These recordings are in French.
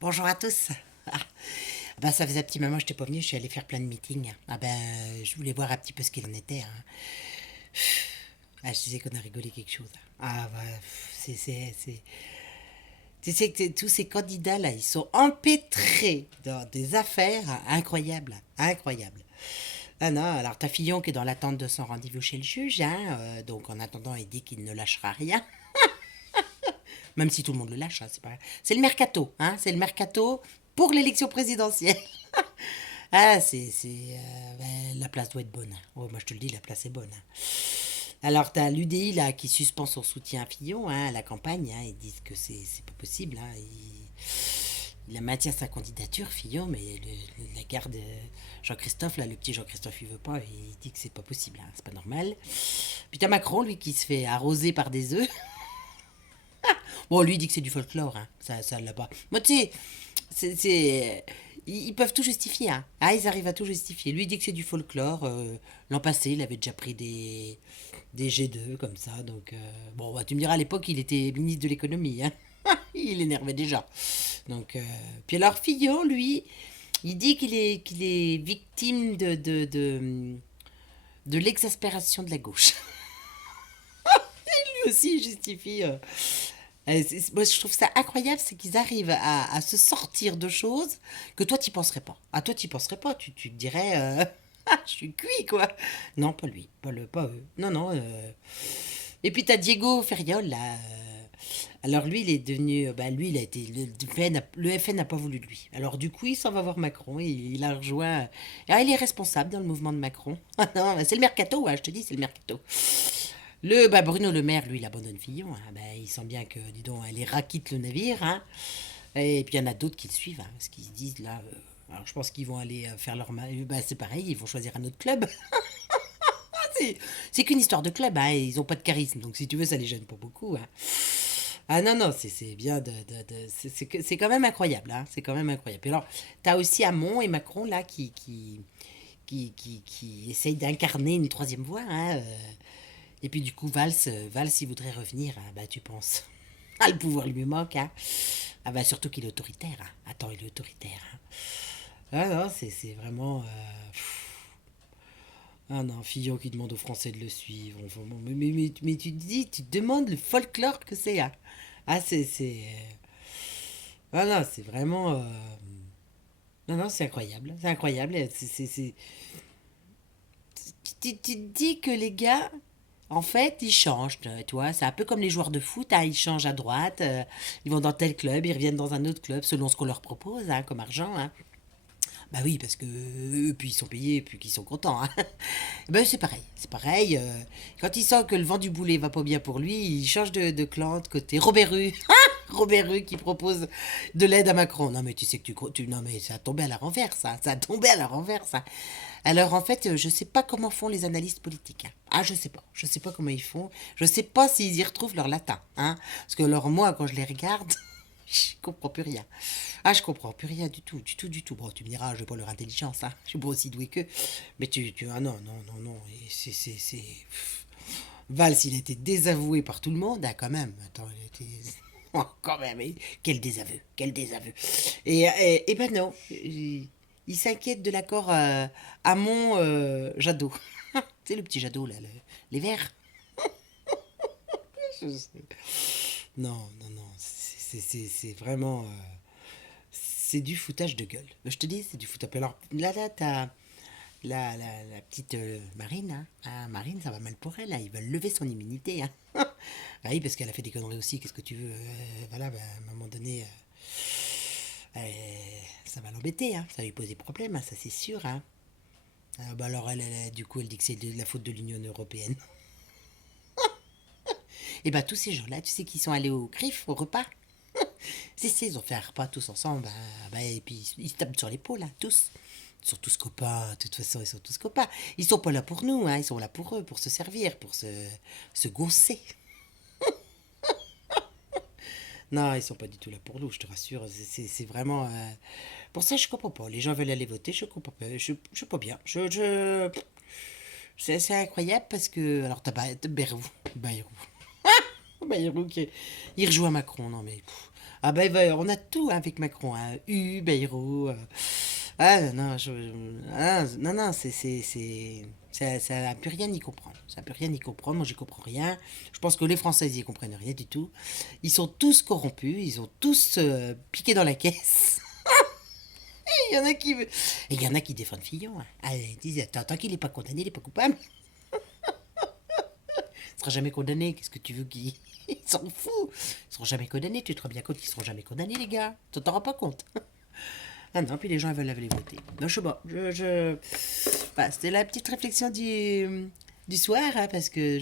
Bonjour à tous. Ah, bah ça faisait un petit moment que je n'étais pas venu, je suis allé faire plein de meetings. Ah ben je voulais voir un petit peu ce qu'il en était. Hein. Ah, je disais qu'on a rigolé quelque chose. Ah bah c'est tu sais que tous ces candidats là, ils sont empêtrés dans des affaires incroyables, incroyables. Ah non, alors t'as Fillon qui est dans l'attente de son rendez-vous chez le juge, hein, donc en attendant il dit qu'il ne lâchera rien, même si tout le monde le lâche, hein, c'est pas... C'est le mercato, hein, c'est le mercato pour l'élection présidentielle. Ah, ben, la place doit être bonne. Oh, moi, je te le dis, la place est bonne. Alors, t'as l'UDI là qui suspend son soutien à Fillon, hein, à la campagne. Hein, ils disent que c'est pas possible. Hein, il a maintient sa candidature, Fillon, mais la garde Jean-Christophe, là, le petit Jean-Christophe, il veut pas. Il dit que c'est pas possible. Hein, c'est pas normal. Puis t'as Macron, lui, qui se fait arroser par des œufs. Bon, lui, il dit que c'est du folklore. Hein, ça l'a pas. Moi, tu sais, ils peuvent tout justifier. Hein. Ah, ils arrivent à tout justifier. Lui, il dit que c'est du folklore. L'an passé, il avait déjà pris des G2 comme ça. Donc, bon, bah, tu me diras, à l'époque, il était ministre de l'économie. Hein. Il énervait déjà. Donc, puis alors, Fillon, lui, il dit qu'il est victime de l'exaspération de la gauche. Lui aussi, il justifie. Moi, je trouve ça incroyable, c'est qu'ils arrivent à se sortir de choses que toi, tu penserais pas. À toi, tu penserais pas. Tu te dirais, ah, je suis cuit, quoi. Non, pas lui, pas eux. Non, non. Et puis, t'as Diego Ferriol, là. Alors, lui, il est devenu. Bah, lui, il a été. Le FN n'a pas voulu de lui. Alors, du coup, il s'en va voir Macron. Il a rejoint. Ah, il est responsable dans le mouvement de Macron. Ah non, c'est le mercato, hein, je te dis, c'est le mercato. Bah, Bruno Le Maire, lui, il abandonne Fillon. Hein. Bah, il sent bien que, dis donc, elle est raquite le navire. Hein. Et puis il y en a d'autres qui le suivent. Hein, parce qu'ils se disent là. Alors je pense qu'ils vont aller faire leur. Bah, c'est pareil, ils vont choisir un autre club. C'est qu'une histoire de club. Hein, et ils ont pas de charisme. Donc si tu veux, ça les gêne pas beaucoup. Hein. Ah non, non, c'est bien c'est quand même incroyable. Hein, c'est quand même incroyable. Et alors, t'as aussi Hamon et Macron là qui essayent d'incarner une troisième voie. Hein, et puis du coup, Valls, il voudrait revenir. Hein, bah, tu penses. Ah, le pouvoir lui manque. Hein. Ah, bah, surtout qu'il est autoritaire. Hein. Attends, il est autoritaire. Hein. Ah non, c'est vraiment. Ah non, Fillon qui demande aux Français de le suivre. Enfin, bon, mais tu te dis, tu te demandes le folklore que c'est. Hein. Ah, ah non, c'est vraiment. Non, non, c'est incroyable. C'est incroyable. Tu te dis que les gars, en fait, ils changent, tu vois. C'est un peu comme les joueurs de foot, hein, ils changent à droite, ils vont dans tel club, ils reviennent dans un autre club selon ce qu'on leur propose, hein, comme argent. Hein. Bah oui, parce que eux, puis ils sont payés, puis qu'ils sont contents. Hein. Ben c'est pareil, c'est pareil. Quand il sent que le vent du boulet va pas bien pour lui, il change de clan de côté. Robert Rue, Robert Rue qui propose de l'aide à Macron. Non mais tu sais que non mais ça a tombé à la renverse, ça a tombé à la renverse. Hein. Alors en fait, je sais pas comment font les analystes politiques. Hein. Ah je sais pas comment ils font. Je sais pas s'ils y retrouvent leur latin. Hein. Parce que alors moi quand je les regarde, je comprends plus rien. Ah, je comprends plus rien du tout, du tout, du tout. Bon, tu me diras, je n'ai pas leur intelligence, hein. Je suis pas aussi doué qu'eux. Mais ah non, non, non, non. Et Valls, il a été désavoué par tout le monde, hein, quand même. Attends, il a été. Oh, quand même, quel désaveu, quel désaveu. Et ben non, il s'inquiète de l'accord Hamon Jadot. Tu sais, le petit Jadot, là, les verts. Non, non, non, c'est vraiment. C'est du foutage de gueule. Je te dis, c'est du foutage. Alors là, t'as la petite Marine. Hein. Ah, Marine, ça va mal pour elle. Hein. Ils veulent lever son immunité. Hein. Ah oui, parce qu'elle a fait des conneries aussi. Qu'est-ce que tu veux voilà, bah, à un moment donné, ça va l'embêter. Hein. Ça va lui poser problème, hein, ça c'est sûr. Hein. Bah alors, du coup, elle dit que c'est de la faute de l'Union européenne. Et bah, tous ces gens-là, tu sais qu'ils sont allés au CRIF, au repas. Si, ils ont fait un repas tous ensemble. Et puis ils se tapent sur l'épaule, hein, tous. Ils sont tous copains, de toute façon, ils sont tous copains. Ils sont pas là pour nous, hein, ils sont là pour eux, pour se servir, pour se gausser. Non, ils sont pas du tout là pour nous, je te rassure. C'est vraiment. Pour ça, je comprends pas. Les gens veulent aller voter, je comprends pas. Je suis pas bien. C'est incroyable parce que. Alors, t'as Bayrou. Bayrou. Bayrou qui. Il rejoint Macron, non mais. Ah ben, on a tout avec Macron, hein. Bayrou. Ah non, non, non, ça n'a plus rien y comprendre. Ça n'a plus rien y comprendre. Moi, j'y comprends rien. Je pense que les Français, ils y comprennent rien du tout. Ils sont tous corrompus. Ils ont tous piqué dans la caisse. Il y en a qui, et il y en a qui défendent Fillon, hein. Ah, ils disent, attends, tant qu'il n'est pas condamné, il n'est pas coupable. Il sera jamais condamné. Qu'est-ce que tu veux qu'ils... Ils s'en foutent. Ils seront jamais condamnés. Tu te rends bien compte qu'ils seront jamais condamnés, les gars. Tu t'en rends pas compte. Ah non, puis les gens ils veulent aller voter. Non, je sais pas. Bah, c'était la petite réflexion du soir, hein, parce que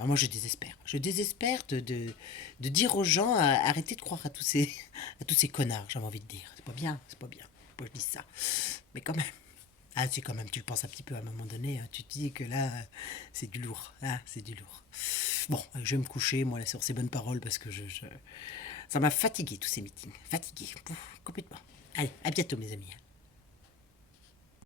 ah, moi je désespère. Je désespère de dire aux gens arrêtez de croire à tous ces connards, j'avais envie de dire. C'est pas bien, c'est pas bien. Pourquoi je dis ça? Mais quand même. Ah, c'est quand même, tu le penses un petit peu à un moment donné, hein, tu te dis que là, c'est du lourd. Ah, c'est du lourd. Bon, je vais me coucher, moi, là, sur ces bonnes paroles, parce que ça m'a fatigué, tous ces meetings. Fatigué, complètement. Allez, à bientôt, mes amis.